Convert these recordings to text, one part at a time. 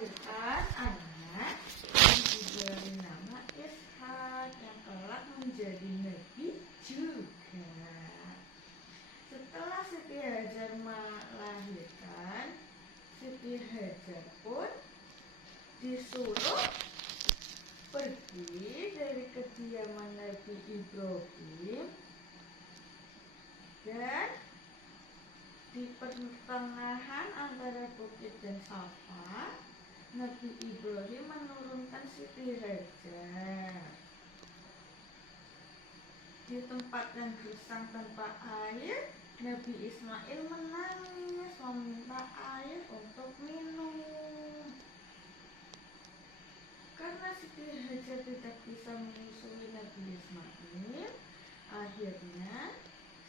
melahirkan anak yang diberi nama Ishak yang kelak menjadi nabi juga. Setelah Siti Hajar melahirkan, Siti Hajar pun disuruh pergi dari kediaman Nabi Ibrahim, dan di pertengahan antara bukit dan sawah, Nabi Ibrahim menurunkan Siti Hajar. Di tempat yang gersang tanpa air, Nabi Ismail menangis meminta air untuk minum. Karena Siti Hajar tidak bisa menyusui Nabi Ismail, akhirnya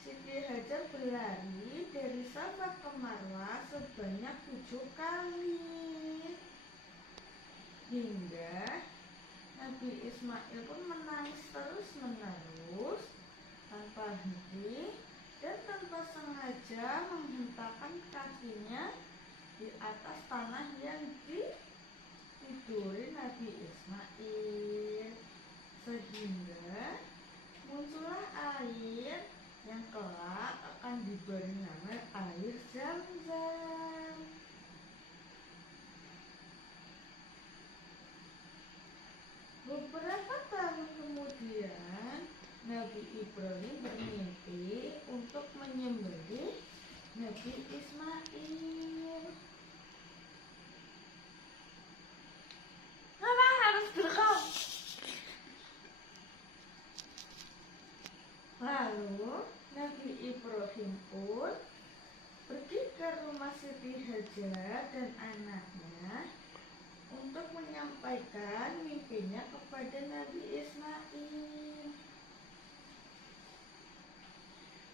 Siti Hajar berlari dari Safa ke Marwah sebanyak 7 kali. Hingga Nabi Ismail pun menangis terus-menerus tanpa henti dan tanpa sengaja menghentakkan kakinya di atas tanah yang ditiduri Nabi Ismail, sehingga muncullah air yang kelak akan diberi nama air Zam-Zam. Beberapa tahun kemudian, Nabi Ibrahim bermimpi untuk menyembelih Nabi Ismail. Kenapa harus direkam? Lalu Nabi Ibrahim pun pergi ke rumah Siti Hajar dan anaknya untuk menyampaikan mimpinya kepada Nabi Ismail.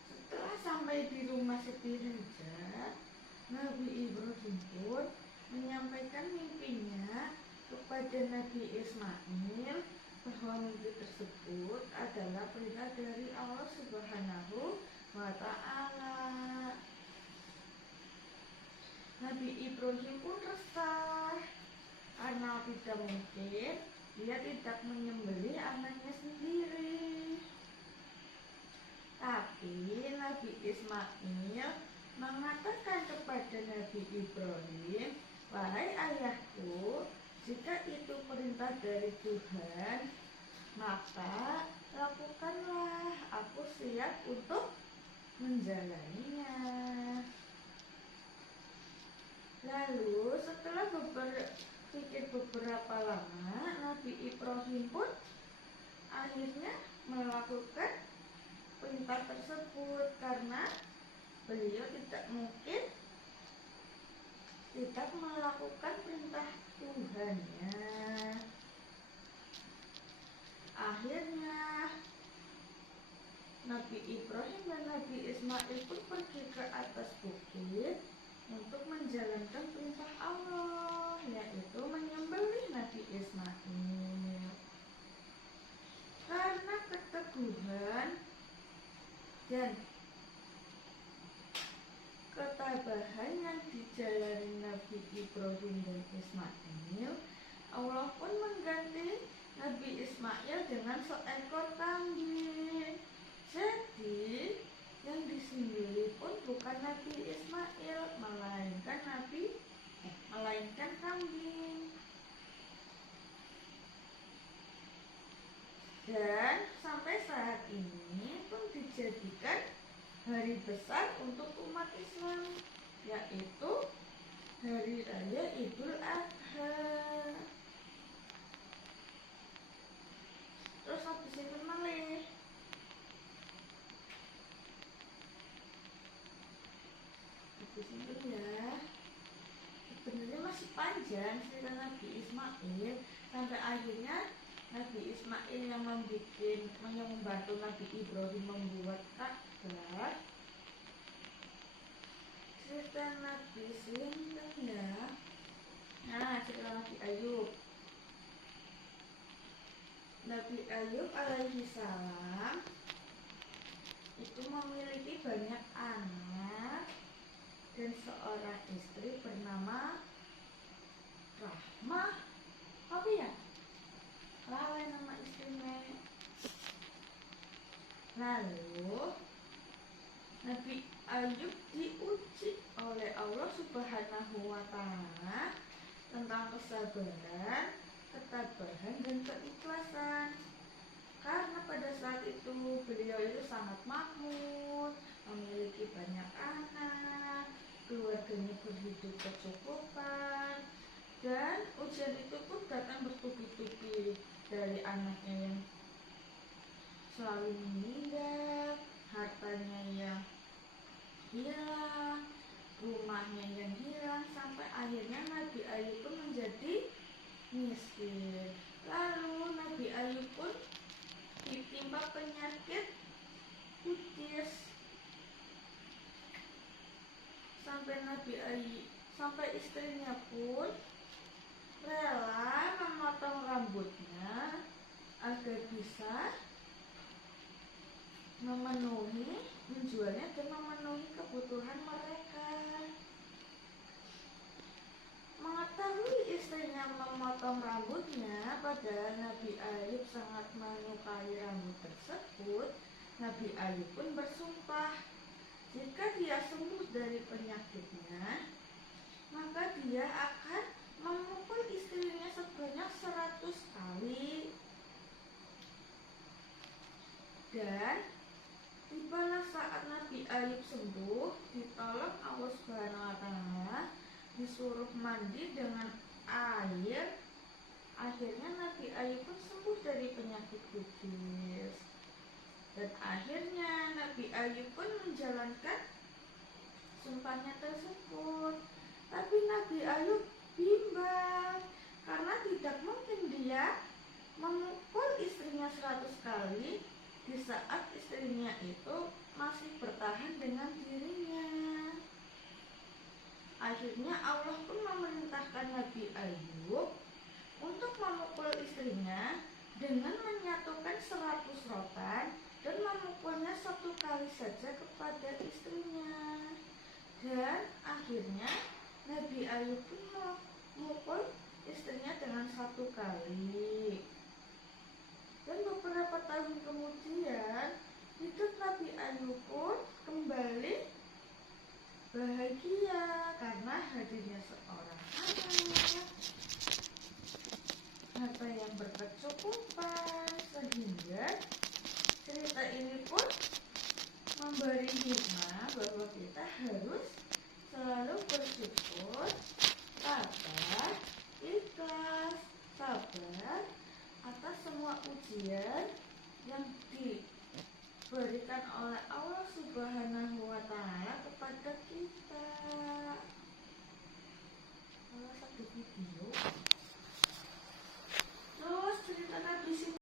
Setelah sampai di rumah Siti Hajar, Nabi Ibrahim pun menyampaikan mimpinya kepada Nabi Ismail bahwa mimpi tersebut adalah perintah dari Allah Subhanahu wa Ta'ala. Nabi Ibrahim pun resah karena tidak mungkin dia tidak menyembelih anaknya sendiri. Tapi Nabi Ismail mengatakan kepada Nabi Ibrahim, "Wahai ayahku, jika itu perintah dari Tuhan, maka lakukanlah, aku siap untuk menjalaninya." Lalu setelah berpikir beberapa lama, Nabi Ibrahim pun akhirnya melakukan perintah tersebut karena beliau tidak mungkin tidak melakukan perintah Tuhannya. Akhirnya Nabi Ibrahim dan Nabi Ismail pun pergi ke atas bukit untuk menjalankan perintah Allah, yaitu menyembelih Nabi Ismail. Karena keteguhan dan ketabahan yang dijalani Nabi Ibrahim dan Ismail, Allah pun mengganti Nabi Ismail dengan seekor kambing. Jadi yang disembelih pun bukan Nabi Ismail, melainkan kambing. Dan sampai saat ini pun dijadikan hari besar untuk umat Islam, yaitu Hari Raya Idul Adha. Terus habis itu malih. Habis itu ya, sebenarnya masih panjang cerita Nabi Ismail, sampai akhirnya Nabi Ismail yang membantu Nabi Ibrahim membuat Ka'bah. Cerita Nabi Sinten ya. Nah, cerita Nabi Ayub. Nabi Ayub alaihi salam itu memiliki banyak anak dan seorang istri bernama Rahmat. Lalu Nabi Ayub diuji oleh Allah Subhanahu wa Ta'ala tentang kesabaran, ketabahan, dan keikhlasan. Karena pada saat itu beliau itu sangat makmur, memiliki banyak anak, keluarganya berhidup kecukupan, dan ujian itu pun datang bertubi-tubi, dari anaknya yang selalu meninggal, hartanya yang hilang, rumahnya yang hilang, sampai akhirnya Nabi Ayub pun menjadi miskin. Lalu Nabi Ayub pun ditimpa penyakit kutis, sampai istrinya pun rela memotong rambutnya agar bisa menjualnya dan memenuhi kebutuhan mereka. Mengetahui istrinya memotong rambutnya, padahal Nabi Ayub sangat menyukai rambut tersebut, Nabi Ayub pun bersumpah jika dia sembuh dari penyakitnya, maka dia akan memukul istrinya sebanyak 100 kali. Dan tibalah saat Nabi Ayub sembuh, ditolong Allah Subhanahu wa Ta'ala, disuruh mandi dengan air. Akhirnya Nabi Ayub pun sembuh dari penyakit kutis. Dan akhirnya Nabi Ayub pun menjalankan sumpahnya tersebut. Tapi Nabi Ayub bimbang, karena tidak mungkin dia memukul istrinya 100 kali di saat istrinya itu masih bertahan dengan dirinya. Akhirnya Allah pun memerintahkan Nabi Ayub untuk memukul istrinya dengan menyatukan 100 rotan dan memukulnya 1 kali saja kepada istrinya. Dan akhirnya Nabi Ayub pun memukul istrinya dengan 1 kali. Dan beberapa tahun kemudian hidup Nabi Ayub pun kembali bahagia karena hadirnya seorang anak, harta yang berkecukupan, sehingga cerita ini pun memberi hikmah bahwa kita harus selalu bersyukur, tabah, ikhlas, sabar atas semua ujian yang diberikan oleh Allah Subhanahu wa Ta'ala kepada kita. Kalau satu video